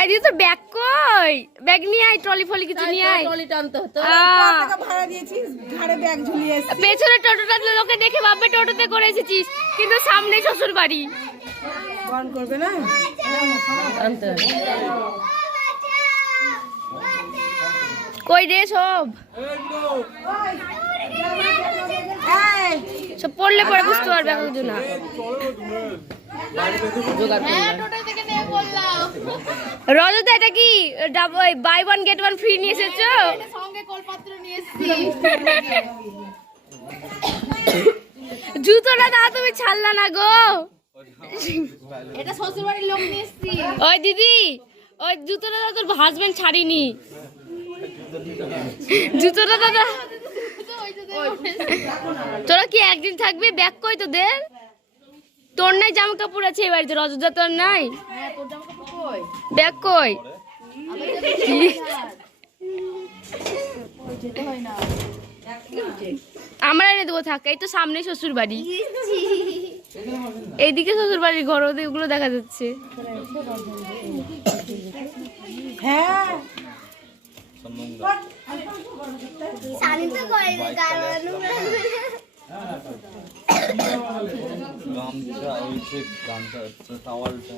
এই দিদি তোর ব্যাগ কই ব্যাগ নিয়ে আয় ট্রলি ফলি কিছু নিয়ে আয় ট্রলি টানতে হতো টাকা ভাড়া দিয়েছিস ঘাড়ে ব্যাগ ঝুলিয়ে এসেছিস পেছনে টোটোটা লোকে দেখে ভাববে টোটোতে করে এসেছিস কিন্তু সামনে শ্বশুর বাড়ি করবে না কই রে সব সব পড়লে পরে বুঝতে পারবে এখন না। রজত এটা কি? Buy one get one free নিয়ে এসেছ? জুতোটা দাও তুমি, ছাড়লা না গো। ওই দিদি, ওই জুতোটা তোর হাজবেন্ড ছাড়িনি। জুতোটা দাদা তোরা কি একদিন থাকবি? ব্যাগ কই তোদের? তোর নাই জামা কাপড় আছে এই বাড়িতে রজদা তোর নাই? ব্যাগ কই? আমরা এনে দেবো, থাক, এই তো সামনে শ্বশুর বাড়ি এইদিকে শ্বশুর বাড়ির ঘর ওগুলো দেখা যাচ্ছে। হ্যাঁ। গামছা ওই যে গামছা টাওয়ালটা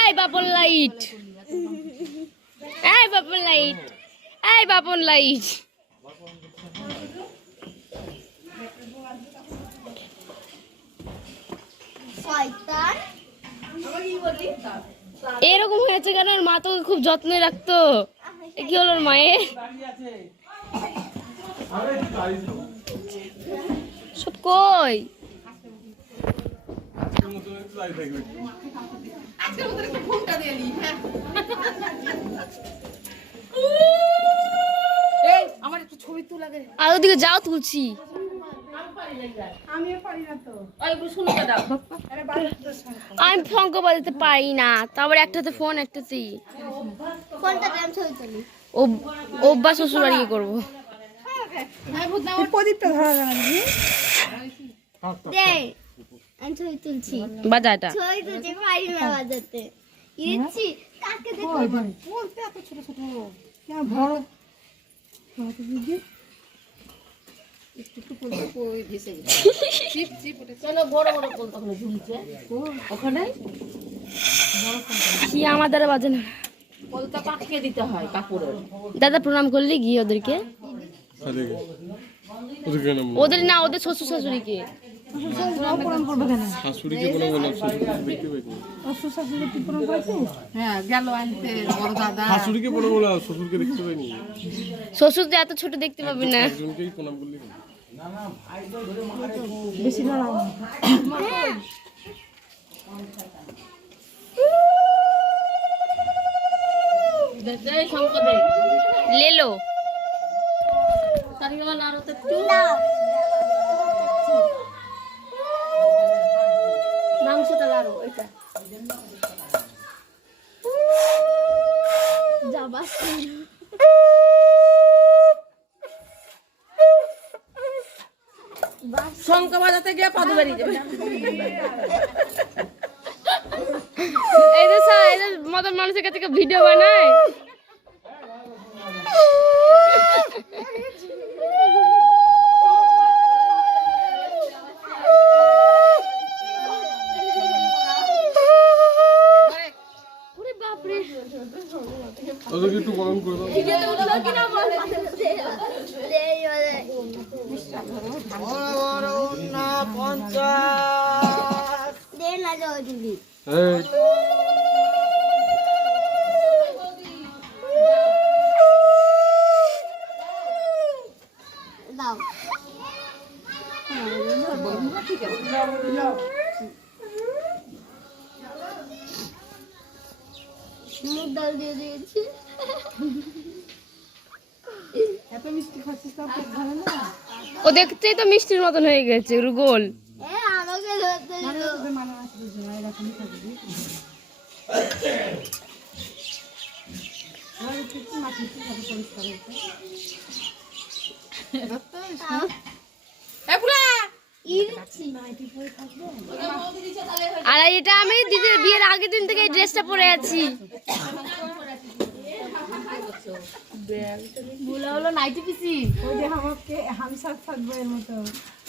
এই বাপন লাইট। এই বাপন লাইট। এই বাপন লাইট। এরকম হয়েছে কেন? ওর মা তো ওকে খুব যত্নে রাখতো। কি হলো ওর মায়ের? সব কই? আমার একটু ছবি তুলা দে। আর ওদিকে যাও তুলছি। আমি ফঙ্ক বাজাতে পারি না। তারপর একটাতে ফোন একটাতেই। ও অভ্যাস শ্বশুর বাড়ি করব। এই প্রদীপটা ধরা দিদি? তুলছি। বাজা এটা। ছবি তুলছি পারি না বাজাতে। কাকে দেখো ওই বাড়ি। বলতে এত ছোট ছোট। ভেসে গেছে। কেন বড় বড় ঝুলছে? ওখানে? কি আমার দ্বারা বাজে না। কলটা পাকিয়ে দিতে হয় কাপড়ের। দাদা প্রণাম করলি গিয়ে ওদেরকে? ওদেরকে। ওদের না ওদের শ্বশুর শাশুড়িকে। হ্যাঁ শ্বশুর যে এত ছোট দেখতে পাবি না? বেশি না। লেলো তারিখ আমার আরও তো মাংসটা এটা যাবা। শঙ্খ বাজাতে গিয়ে পাদু বেরিয়ে যাবে। এই যে স্যার এই যে মদন মানুষের কাছে ভিডিও বানায়। মুখ ডাল দিয়ে দিয়েছি ও তো মিষ্টির মতন হয়ে গেছে ওর গোল এ আমাকে ধরতে দিল তোদের মানে আছে বুঝি না এরকমই থাকবি আর এটা আমি দিদির বিয়ের আগের দিন থেকে এই ড্রেসটা পরে আছি। বলে হলো নাইটি পিসি। ওই যে আমাকে হামসার থাকবে এর মতো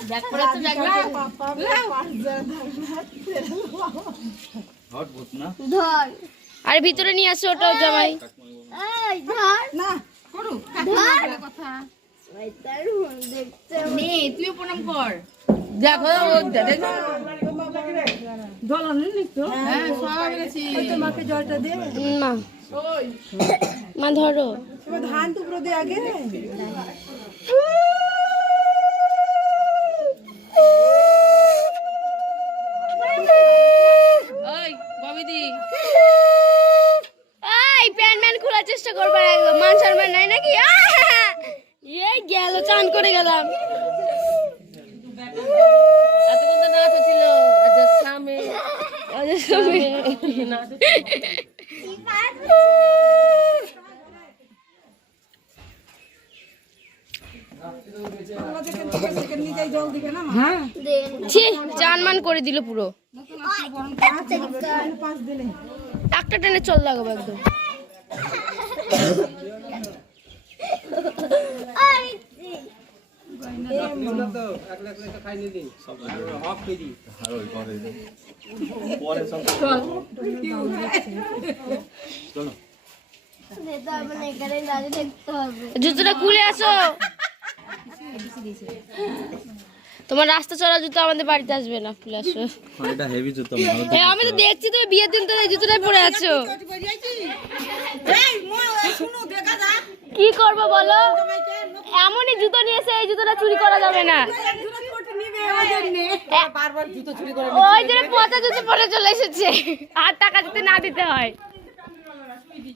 ব্যাগ পড়াচ্ছে ব্যাগ পাপা পাঁচ হট ধর। আর ভিতরে নিয়ে আসো ওটাও জামাই। না করু। নে তুইও প্রণাম কর। দেখো হ্যাঁ জলটা দে। মা। মা ধরো। ধান তো পুরো দে আগে। নাচ সেকেন্ড নিজেই জল দিবে না মা দেন ছি চান মান করে দিল পুরো। পাঁচ একটা টেনে চল লাগাবো একদম। জুতোটা খুলে আসো। তোমার রাস্তা চলা জুতো আমাদের বাড়িতে আসবে না খুলে আসো। হ্যাঁ, এটা হেভি জুতো আমি তো দেখছি তুমি বিয়ের দিন তো এই জুতোটাই পরে আছো। কি করব বলো? এমনই জুতো নিয়েছে এই জুতোটা চুরি করা যাবে না। ওই জন্য পচা জুতো পরে চলে এসেছে। আর টাকা যদি না দিতে হয়।